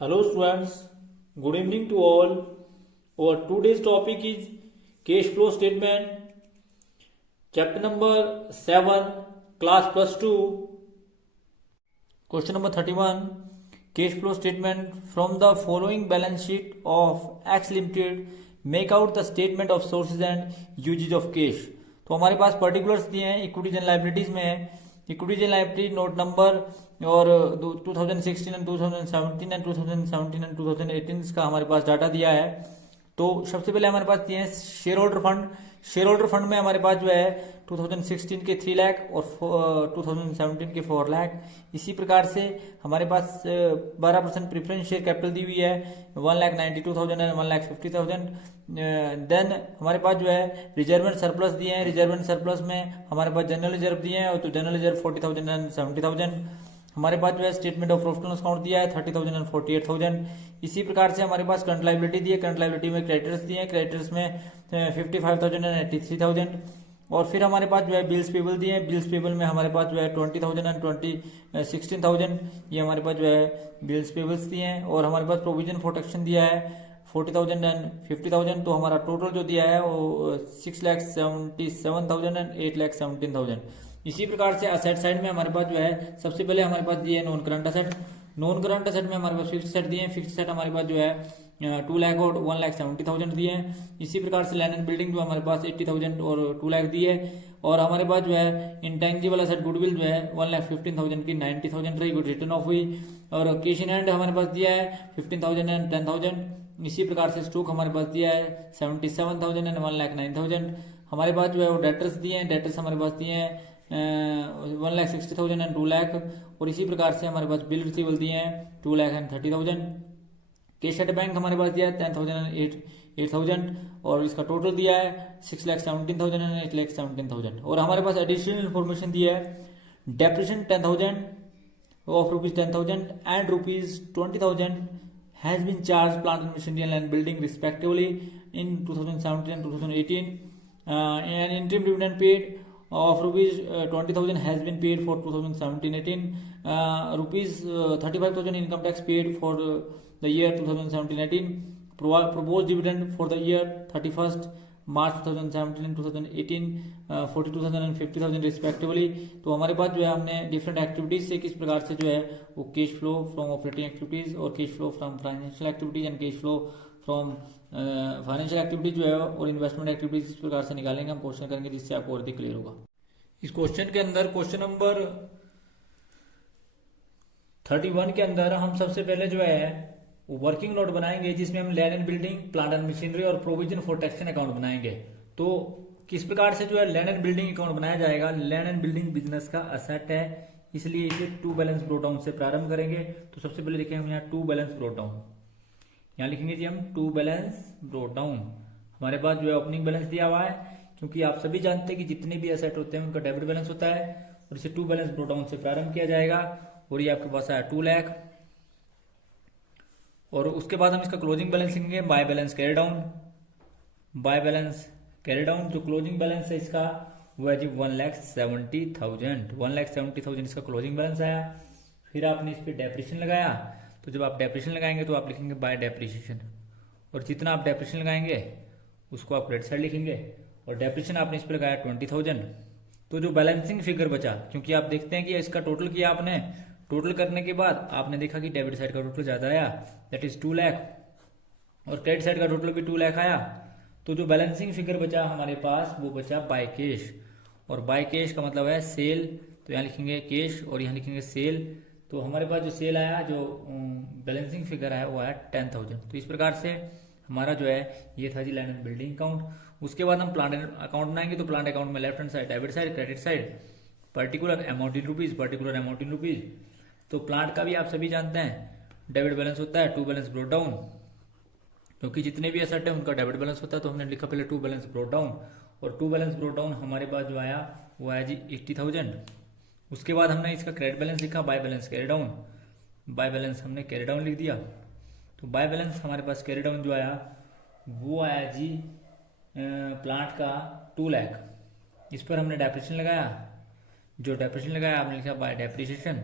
Hello students, good evening to all. Our today's topic is cash flow statement, chapter number 7, class plus 2. Question number 31, cash flow statement. From the following balance sheet of X Limited, make out the statement of sources and uses of cash. तो हमारे पास particulars दिए हैं equities and liabilities में. Equities and liability note number और 2016 and 2017 and 2017 and 2018 का हमारे पास data दिया है. तो सबसे पहले हमारे पास दिए हैं share holder fund. Share holder fund में हमारे पास जो है 2016 के 3 लाख और 2017 के 4 लाख. इसी प्रकार से हमारे पास 12% प्रेफरेंस शेयर कैपिटल दी हुई है 1,92,000 एंड 1,50,000. देन हमारे पास जो है रिजर्व एंड सरप्लस दिए हैं. रिजर्व एंड सरप्लस में हमारे पास जनरल रिजर्व दिए हैं, तो जनरल रिजर्व 40,000 एंड 70,000. हमारे पास जो है statement of profit loss account दिया है 30,000 एंड 48,000. इसी प्रकार से हमारे पास करंट लायबिलिटी दी है. करंट लायबिलिटी में क्रेडिटर्स दिए हैं. क्रेडिटर्स में 55,000 एंड 83,000. और फिर हमारे पास जो है बिल्स पेबल दिए हैं. बिल्स पेबल में हमारे पास जो है 20,000 एंड 16,000. ये हमारे पास जो है बिल्स पेबल्स दिए हैं. और हमारे पास प्रोविजन फॉर टैक्सेशन दिया है 40,000 एंड 50,000. तो हमारा टोटल जो दिया है वो 6,77,000 एंड 8,17,000. इसी प्रकार से असेट साइड में हमारे पास जो है सबसे पहले हमारे पास दिए non current asset. Non current asset में हमारे पास फिक्स सेट दिए हैं. फिक्स सेट हमारे पास जो है 2 लाख और 1,70,000 दिए हैं. इसी प्रकार से लैंड एंड बिल्डिंग जो हमारे पास 80,000 और 2 लाख दिए. और हमारे पास जो है इंटेंजिबल असेट गुडविल जो है 1,15,000 की 90,000 रही, रिटर्न ऑफ हुई. और कैश इन हैंड हमारे पास दिया है 15,000 एंड 10,000. इसी प्रकार से स्टॉक हमारे पास दिया है 77,000 एंड 1,09,000. हमारे पास जो है वो डेटर्स दिए हैं. डेटर्स हमारे पास दिए हैं 1,60,000 एंड 2 लाख. और इसी प्रकार से हमारे पास बिल रिसीवल दिए हैं 2 lakh and 30,000. Cash at bank हमारे पास दिया है 10,000 एंड 8,000. और इसका टोटल दिया है 6,17,000 एंड 8,17,000. और हमारे पास एडिशनल इन्फॉर्मेशन दिया है depreciation 10,000 of rupees 10,000 and rupees 20,000 has been charged plant and machinery and building respectively in 2017 and 2018. An interim dividend paid of rupees 20,000 has been paid for 2017-18. Rupees 35,000 income tax paid for the year 2017-18. Proposed dividend for the year 31st March 2017 and 2018 42,000 and 50,000 respectively. तो हमारे पास जो है हमने different activities से किस प्रकार से जो है वो cash flow from operating activities और cash flow from financial activities and cash flow from financial activities जो है और इन्वेस्टमेंट एक्टिविटीज इस प्रकार से निकालेंगे. हम क्वेश्चन करेंगे जिससे आपको और भी क्लियर होगा. इस क्वेश्चन के अंदर क्वेश्चन नंबर 31 के अंदर हम सबसे पहले जो है वर्किंग नोट बनाएंगे जिसमें हम land and building, plant and machinery और प्रोविजन फॉर टैक्सेशन अकाउंट बनाएंगे. तो किस प्रकार से जो है लैंड एंड बिल्डिंग अकाउंट बनाया जाएगा. लैंड एंड बिल्डिंग बिजनेस का असेट है, इसलिए इसे टू बैलेंस ब्रोट डाउन से प्रारंभ करेंगे. तो सबसे पहले लिखेंगे हम यहाँ टू बैलेंस ब्रोट डाउन. यहाँ लिखेंगे जी हम टू बैलेंस ब्रोट डाउन. हमारे पास जो है ओपनिंग बैलेंस दिया हुआ है, क्योंकि आप सभी जानते हैं कि जितने भी असेट होते हैं उनका डेबिट बैलेंस होता है और इसे टू बैलेंस ब्रोट डाउन से प्रारंभ किया जाएगा. और ये आपके पास आया 2 लाख. और उसके बाद हम इसका क्लोजिंग बैलेंस लिखेंगे by balance carry down. By balance carry down जो क्लोजिंग बैलेंस है इसका वो है जी 1,70,000. 1,70,000 इसका क्लोजिंग बैलेंस आया. फिर आपने इस पर डेप्रिसिएशन लगाया. तो जब आप डेप्रिसिएशन लगाएंगे तो आप लिखेंगे बाय डेप्रिसिएशन. और जितना आप डेप्रिसिएशन लगाएंगे उसको आप क्रेडिट साइड लिखेंगे. और डेप्रिसिएशन आपने इस पर लगाया 20,000. तो जो बैलेंसिंग फिगर बचा, क्योंकि आप देखते हैं कि इसका टोटल किया आपने, टोटल करने के बाद आपने देखा कि डेबिट साइड का टोटल ज्यादा आया, दैट इज 2 लाख. और क्रेडिट साइड का टोटल भी 2 लाख आया. तो जो बैलेंसिंग फिगर बचा हमारे पास वो बचा बाय कैश. और बाय कैश का मतलब है सेल. तो यहाँ लिखेंगे कैश और यहाँ लिखेंगे सेल. तो हमारे पास जो सेल आया, जो बैलेंसिंग फिगर आया वो आया 10,000. तो इस प्रकार से हमारा जो है ये था जी लैंड एंड बिल्डिंग अकाउंट. उसके बाद हम प्लांट अकाउंट बनाएंगे. तो प्लांट अकाउंट में left hand side debit side, credit side, particular amount in rupees, particular amount in rupees. तो प्लांट का भी आप सभी जानते हैं डेबिट बैलेंस होता है टू बैलेंस ब्रोट डाउन, क्योंकि जितने भी एसेट है उनका डेबिट बैलेंस होता है. तो हमने लिखा पहले टू बैलेंस ब्रोट डाउन. और टू बैलेंस ब्रोट डाउन हमारे पास जो आया वो आया जी 80,000. उसके बाद हमने इसका क्रेडिट बैलेंस लिखा by balance carry down. By balance हमने कैरी डाउन लिख दिया. तो बाय बैलेंस हमारे पास कैरी डाउन जो आया वो आया जी प्लांट का 2 लाख. इस पर हमने डेप्रिसिएशन लगाया. जो डेप्रिसिएशन लगाया आपने लिखा बाय डेप्रिसिएशन.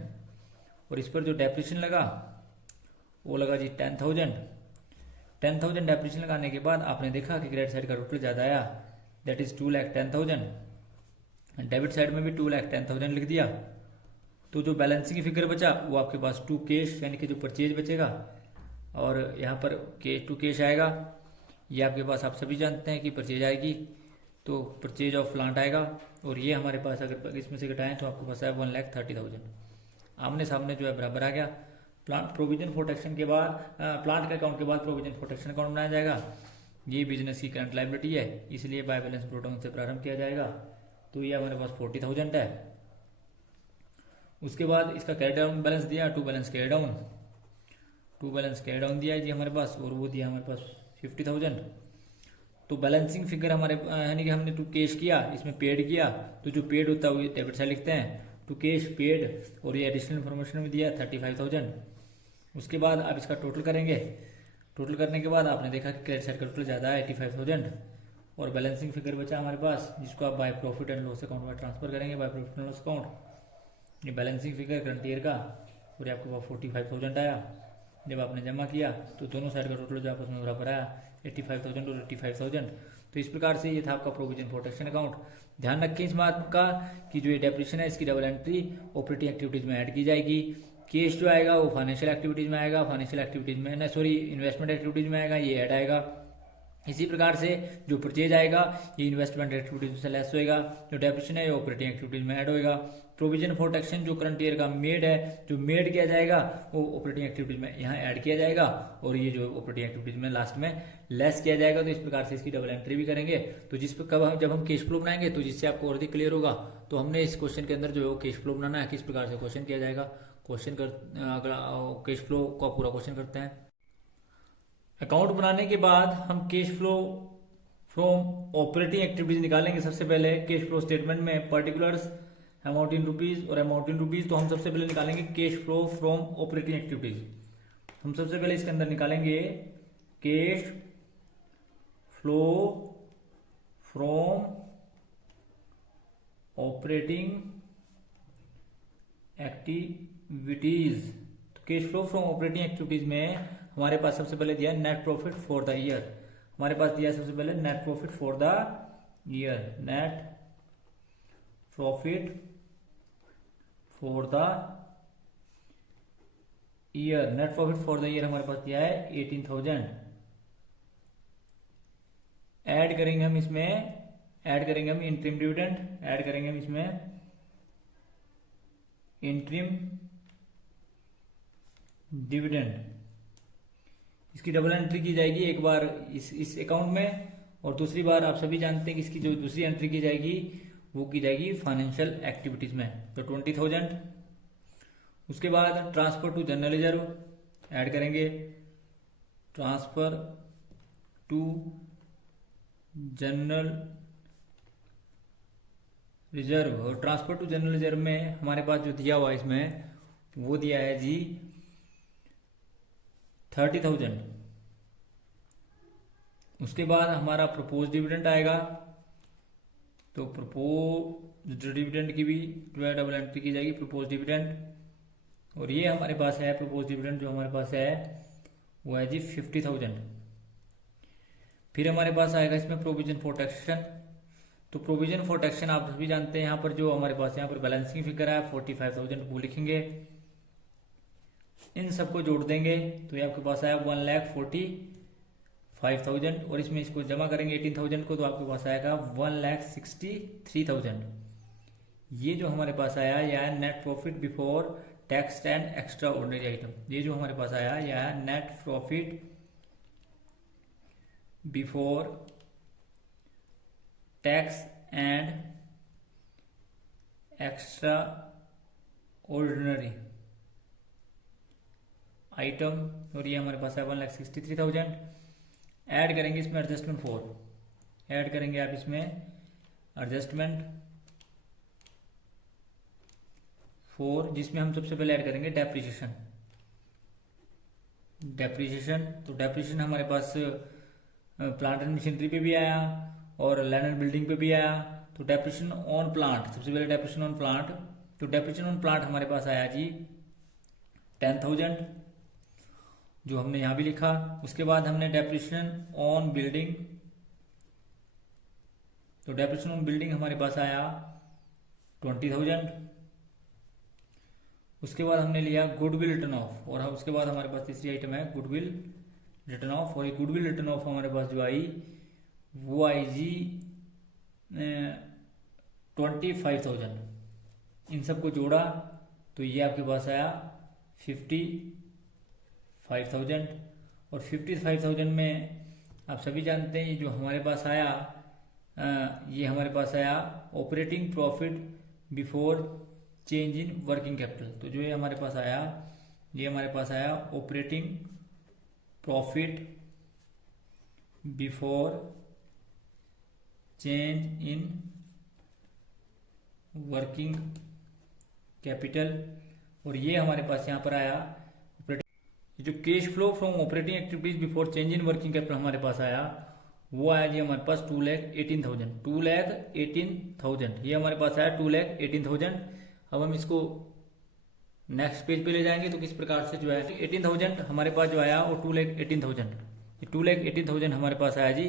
और इस पर जो डेप्रिसिएशन लगा वो लगा जी 10,000 डेप्रिसिएशन लगाने के बाद आपने देखा कि क्रेडिट साइड का टोटल ज़्यादा आया, दैट इज 2,10,000। डेबिट साइड में भी 2,10,000 लिख दिया। तो जो बैलेंसिंग फिगर बचा वो आपके पास टू कैश यानी कि जो परचेज बचेगा, और यहाँ पर कैश टू कैश आएगा। ये आपके पास आप सभी जानते हैं कि परचेज आएगी तो परचेज ऑफ प्लांट आएगा, और ये हमारे पास अगर इसमें से घटाएं तो आपके पास है 1,30,000। आमने सामने जो है बराबर आ गया। प्लांट प्रोविजन प्रोटेक्शन के बाद प्लांट के अकाउंट के बाद प्रोविजन प्रोटेक्शन अकाउंट बनाया जाएगा। ये बिजनेस की करंट लायबिलिटी है, इसलिए बाय बैलेंस प्रोटोन से प्रारंभ किया जाएगा। तो ये हमारे पास 40,000 है। उसके बाद इसका कैरी डाउन बैलेंस दिया, टू बैलेंस कैरी डाउन दिया है जी हमारे पास, और वो दिया हमारे पास 50,000। तो बैलेंसिंग फिगर हमारे यानी कि हमने टू कैश किया, इसमें पेड किया, तो जो पेड होता है वो डेबिट साइड लिखते हैं, टू कैश पेड, और ये एडिशनल इन्फॉर्मेशन में दिया 35,000। उसके बाद आप इसका टोटल करेंगे, टोटल करने के बाद आपने देखा कि क्रेडिट साइड का टोटल ज़्यादा है 85,000, और बैलेंसिंग फिगर बचा हमारे पास जिसको आप by profit and loss account में ट्रांसफर करेंगे, by profit and loss account. ये बैलेंसिंग फिगर करंट ईयर का, और आपके पास 45,000 आया। जब आपने जमा किया तो दोनों साइड का टोटल जो आपस में बराबर आया 85,000 और 85,000। तो इस प्रकार से ये था आपका प्रोविजन प्रोटेक्शन अकाउंट। ध्यान रखें इस बात का कि जो ये डेप्रिसिएशन है इसकी डबल एंट्री ऑपरेटिंग एक्टिविटीज में ऐड की जाएगी। कैश जो आएगा वो फाइनेंशियल एक्टिविटीज में आएगा, फाइनेंशियल एक्टिविटीज में इन्वेस्टमेंट एक्टिविटीज में आएगा, ये ऐड आएगा। इसी प्रकार से जो परचेज आएगा ये इन्वेस्टमेंट एक्टिविटीज से लेस होएगा, जो डेप्रिसिएशन है ये ऑपरेटिंग एक्टिविटीज में ऐड होएगा। प्रोविजन प्रोटेक्शन जो करंट ईयर का मेड है, जो मेड किया जाएगा वो ऑपरेटिंग एक्टिविटीज में यहाँ ऐड किया जाएगा, और ये जो ऑपरेटिंग एक्टिविटीज में लास्ट में लेस किया जाएगा। तो इस प्रकार से इसकी डबल एंट्री भी करेंगे। तो जिस पर कब जब हम कैश फ्लो बनाएंगे तो जिससे आपको और अधिक क्लियर होगा, तो हमने इस क्वेश्चन के अंदर जो है वो कैश फ्लो बनाना है, किस प्रकार से क्वेश्चन किया जाएगा। क्वेश्चन कर अगला कैश फ्लो का पूरा क्वेश्चन करते हैं। अकाउंट बनाने के बाद हम cash flow from operating activities निकालेंगे। सबसे पहले कैश फ्लो स्टेटमेंट में पर्टिकुलर्स अमाउंट इन रुपीज और अमाउंट इन रुपीज, तो हम सबसे पहले निकालेंगे cash flow from operating activities. हम सबसे पहले इसके अंदर निकालेंगे cash flow from operating activities. तो cash flow from operating activities में हमारे पास सबसे पहले दिया net profit for the year. हमारे पास दिया सबसे पहले net profit for the year, net profit for the year, net profit for the year हमारे पास दिया है 18,000। ऐड करेंगे हम इसमें, ऐड करेंगे हम इंटरिम डिविडेंड, ऐड करेंगे हम इसमें इंटरिम डिविडेंड। इसकी डबल एंट्री की जाएगी एक बार इस अकाउंट में, और दूसरी बार आप सभी जानते हैं कि इसकी जो दूसरी एंट्री की जाएगी वो की जाएगी फाइनेंशियल एक्टिविटीज में, तो 20,000। उसके बाद transfer to general reserve add करेंगे, ट्रांसफर टू जनरल रिजर्व, और ट्रांसफर टू जनरल रिजर्व में हमारे पास जो दिया हुआ है इसमें वो दिया है जी 30,000। उसके बाद हमारा प्रपोज डिविडेंड आएगा, तो प्रपोज डिविडेंड की भी जो है डबल एंट्री की जाएगी, प्रपोज डिविडेंड, और ये हमारे पास है प्रपोज डिविडेंड जो हमारे पास है वो है जी 50,000। फिर हमारे पास आएगा इसमें प्रोविजन प्रोटेक्शन। तो प्रोविजन प्रोटेक्शन आप सभी जानते हैं, यहाँ पर जो हमारे पास यहाँ पर बैलेंसिंग फिगर है 45,000 वो लिखेंगे, इन सबको जोड़ देंगे तो ये आपके पास आया 1,45,000, और इसमें इसको जमा करेंगे 18,000 को तो आपके पास आएगा 1,63,000। ये जो हमारे पास आया यह है net profit before tax and extra ordinary item. ये जो हमारे पास आया यह है net profit before tax and extra ordinary item, और ये हमारे पास है 1,63,000। ऐड करेंगे इसमें एडजस्टमेंट 4, ऐड करेंगे आप इसमें एडजस्टमेंट 4, जिसमें हम सबसे पहले ऐड करेंगे डेप्रिसिएशन। डेप्रिसिएशन, तो डेप्रिसिएशन हमारे पास प्लांट एंड मशीनरी पे भी आया और लैंड एंड बिल्डिंग पे भी आया। तो डेप्रिसिएशन ऑन प्लांट, सबसे पहले डेप्रिसिएशन ऑन प्लांट, तो डेप्रिसिएशन ऑन प्लांट हमारे पास आया जी 10,000। जो हमने यहाँ भी लिखा। उसके बाद हमने डेप्रिसिएशन ऑन बिल्डिंग, तो डेप्रिसिएशन ऑन बिल्डिंग हमारे पास आया 20,000। उसके बाद हमने लिया गुडविल रिटर्न ऑफ, और उसके बाद हमारे पास तीसरी आइटम है गुडविल रिटर्न ऑफ, और ये गुडविल रिटर्न ऑफ हमारे पास जो आई वो आई जी 25,000। इन सबको जोड़ा तो ये आपके पास आया 55,000। और 55,000 में आप सभी जानते हैं जो हमारे पास आया, ये हमारे पास आया operating profit before change in working capital. तो जो ये हमारे पास आया, ये हमारे पास आया operating profit before change in working capital. और ये हमारे पास यहाँ पर आया जो cash flow from operating activities before change in working capital हमारे पास आया, वो आया जी हमारे पास 2,18,000। 2,18,000 ये हमारे पास आया 2,18,000। अब हम इसको नेक्स्ट पेज पे ले जाएंगे तो किस प्रकार से जो है 18,000 हमारे पास जो आया वो 2,18,000। 2,18,000 हमारे पास आया जी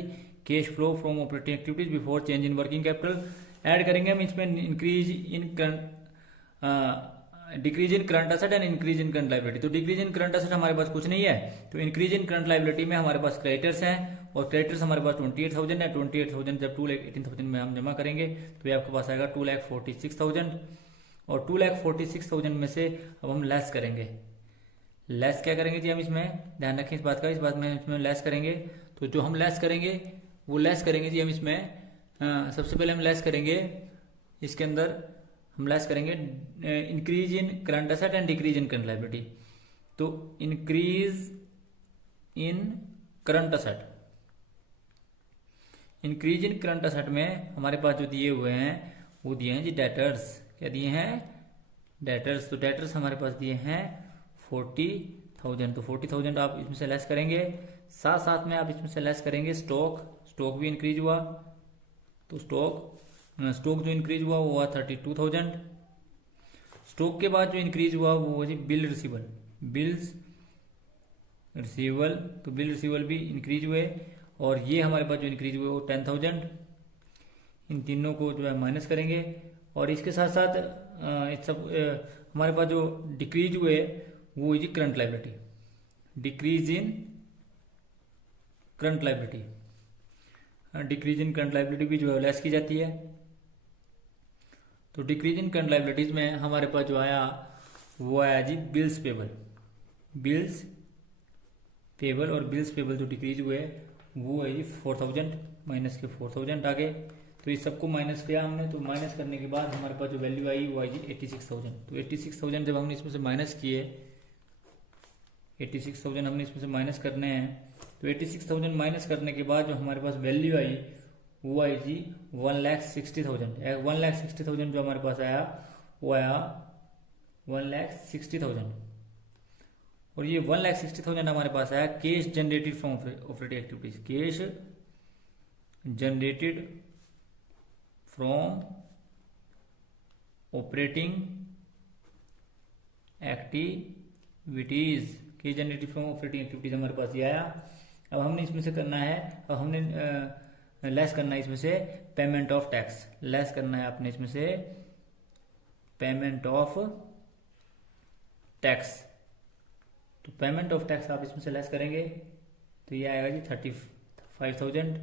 cash flow from operating activities before change in working capital. Add करेंगे हम इसमें increase in decrease in current asset and increase in current liability. तो डिक्रीज इन करंट एसेट हमारे पास कुछ नहीं है, तो इंक्रीज इन करंट लाइबिलिटी में हमारे पास क्रेडिटर्स हैं, और क्रेडिटर्स हमारे पास 28,000 है। 28,000 जब 2,18,000 में हम जमा करेंगे तो ये आपके पास आएगा 2,46,000। और 2,46,000 में से अब हम लेस करेंगे। लेस क्या करेंगे जी हम इसमें ध्यान रखें इस बात का, इस बात में इसमें लेस करेंगे। तो जो हम लेस करेंगे वो लेस करेंगे जी हम इसमें सबसे पहले हम लेस करेंगे, इसके अंदर हम लेस करेंगे increase in current asset and decrease in current liability. तो increase in current asset, increase in current asset में हमारे पास जो दिए हुए हैं वो दिए हैं जी डेटर्स। क्या दिए हैं? डेटर्स। तो डेटर्स हमारे पास दिए हैं 40,000। तो 40,000 आप इसमें से लेस करेंगे, साथ साथ में आप इसमें से लेस करेंगे स्टॉक। स्टॉक भी इंक्रीज हुआ, तो स्टॉक जो इंक्रीज हुआ वो हुआ 32,000। स्टॉक के बाद जो इंक्रीज हुआ वो हुआ जी बिल रिसीवल। बिल्स रिसीवल, तो बिल रिसीवल भी इंक्रीज हुए, और ये हमारे पास जो इंक्रीज हुए वो 10,000। इन तीनों को जो है माइनस करेंगे, और इसके साथ साथ इस सब हमारे पास जो डिक्रीज हुए वो है जी current liability. Decrease in current liability, decrease in current liability भी जो है लेस की जाती है। तो डिक्रीज इन करंट लायबिलिटीज में हमारे पास जो आया वो आया जी बिल्स पेबल। बिल्स पेबल और बिल्स पेबल जो डिक्रीज हुए वो है जी 4,000, माइनस के 4,000 आगे। तो इस सबको माइनस किया हमने, तो माइनस करने के बाद हमारे पास जो वैल्यू आई वो आई जी 86,000। तो 86,000 जब हमने इसमें से माइनस किए, 86,000 हमने इसमें से माइनस करने हैं, तो 86,000 माइनस करने के बाद जो हमारे पास वैल्यू आई वो आई जी 1,60,000। 1,60,000 जो हमारे पास आया वो आया 1,60,000। और ये 1,60,000 हमारे पास आया cash generated from operating activities. Cash generated from operating activities, cash generated from operating activities हमारे पास ये आया। अब हमने इसमें से करना है, अब हमने लेस करना है इसमें से पेमेंट ऑफ टैक्स। लेस करना है आपने इसमें से पेमेंट ऑफ टैक्स। तो पेमेंट ऑफ टैक्स आप इसमें से लेस करेंगे तो ये आएगा जी 35,000।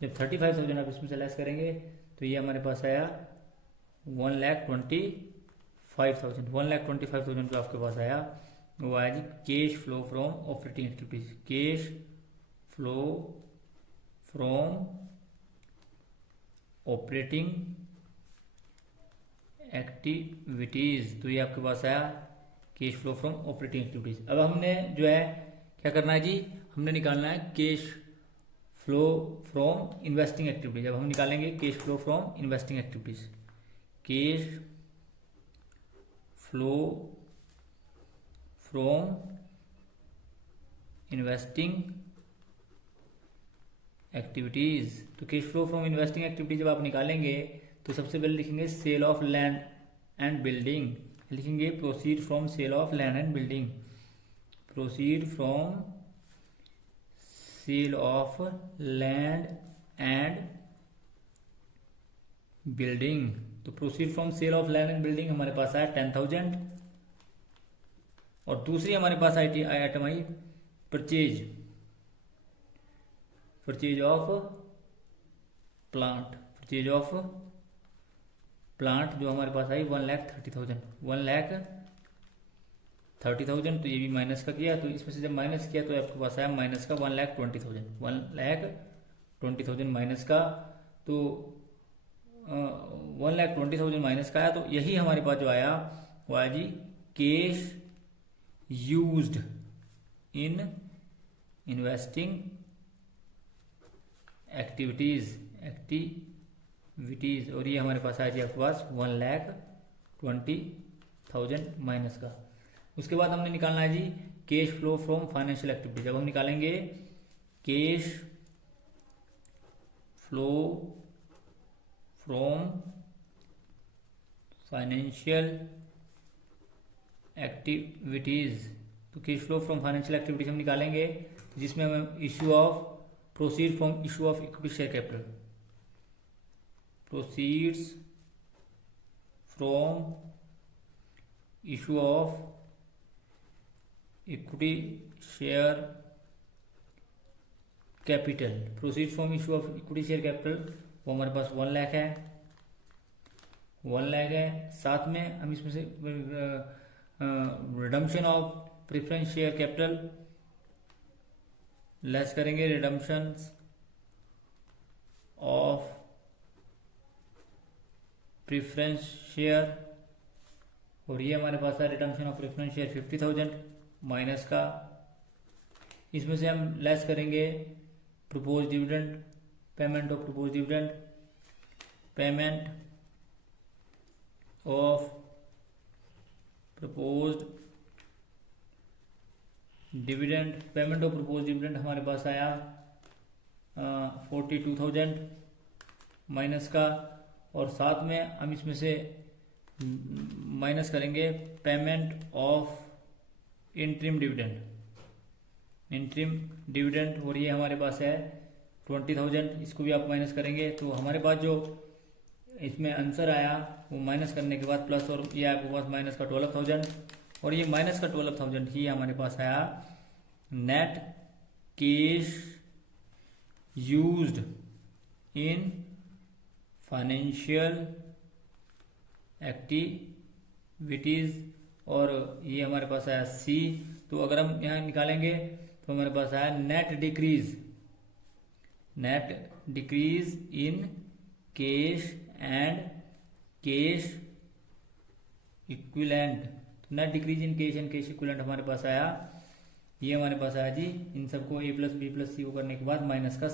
जब 35,000 आप इसमें से लेस करेंगे तो ये हमारे पास आया 1,25,000। 1,25,000 जो आपके पास आया वो आया जी cash flow from operating activities. Cash flow from operating activities. तो ये आपके पास आया cash flow from operating activities. अब हमने जो है क्या करना है जी, हमने निकालना है cash flow from investing activities. अब हम निकालेंगे cash flow from investing activities. Cash flow from investing activities. तो cash flow from investing activities जब आप निकालेंगे तो सबसे पहले लिखेंगे sale of land and building, लिखेंगे proceed from sale of land and building. Proceed from sale of land and building. तो proceed from sale of land and building हमारे पास आया 10,000। और दूसरी हमारे पास item I purchase of plant. Purchase of plant जो हमारे पास आई 1,30,000। 1,30,000 तो ये भी माइनस का किया, तो इसमें से जब माइनस किया तो आपके पास आया माइनस का 1,20,000। 1,20,000 माइनस का, तो 1,20,000 माइनस का आया। तो यही हमारे पास जो आया वो आया जी cash used in investing activities. और ये हमारे पास आया जी आपके पास 1,20,000 माइनस का। उसके बाद हमने निकालना है जी cash flow from financial activity. जब हम निकालेंगे cash flow from financial activities, तो cash flow from financial activities हम निकालेंगे जिसमें हम issue of proceed from issue of equity share capital. Proceeds from issue of equity share capital. Proceed from issue of equity share capital वो हमारे पास 1 लाख है। 1 लाख है। साथ में हम इसमें से redemption of preference share capital less करेंगे। रिडम्पशन ऑफ प्रेफरेंस शेयर, और ये हमारे पास है redemption of preference share 50,000 minus का। इसमें से हम लेस करेंगे propose dividend, payment of propose dividend, payment of proposed dividend. Payment of propose dividend हमारे पास आया 42,000 माइनस का। और साथ में हम इसमें से माइनस करेंगे पेमेंट ऑफ इंटरिम डिविडेंड, और ये हमारे पास है 20,000। इसको भी आप माइनस करेंगे तो हमारे पास जो इसमें आंसर आया वो माइनस करने के बाद प्लस, और ये आपके पास माइनस का 12,000, और ये माइनस का 12,000 ही हमारे पास आया net cash used in financial activities, और ये हमारे पास आया सी। तो अगर हम यहाँ निकालेंगे तो हमारे पास आया net decrease in cash and cash equivalent. तो net decrease in cash and cash equivalent हमारे पास आया, ये हमारे पास आया जी इन सबको A plus B plus C को करने के बाद माइनस का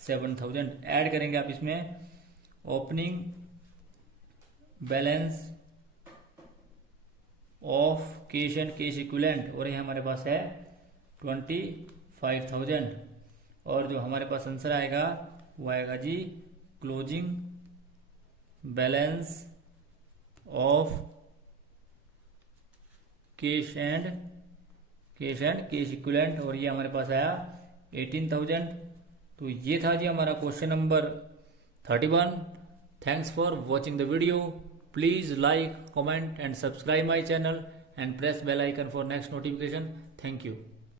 7,000 ऐड करेंगे आप इसमें opening balance of cash and cash equivalent, और ये हमारे पास है 25,000। और जो हमारे पास आंसर आएगा वो आएगा जी closing balance of cash and cash equivalent, और ये हमारे पास आया 18,000। तो ये था जी हमारा question number 31। Thanks for watching the video. Please like, comment and subscribe my channel and press bell icon for next notification. Thank you.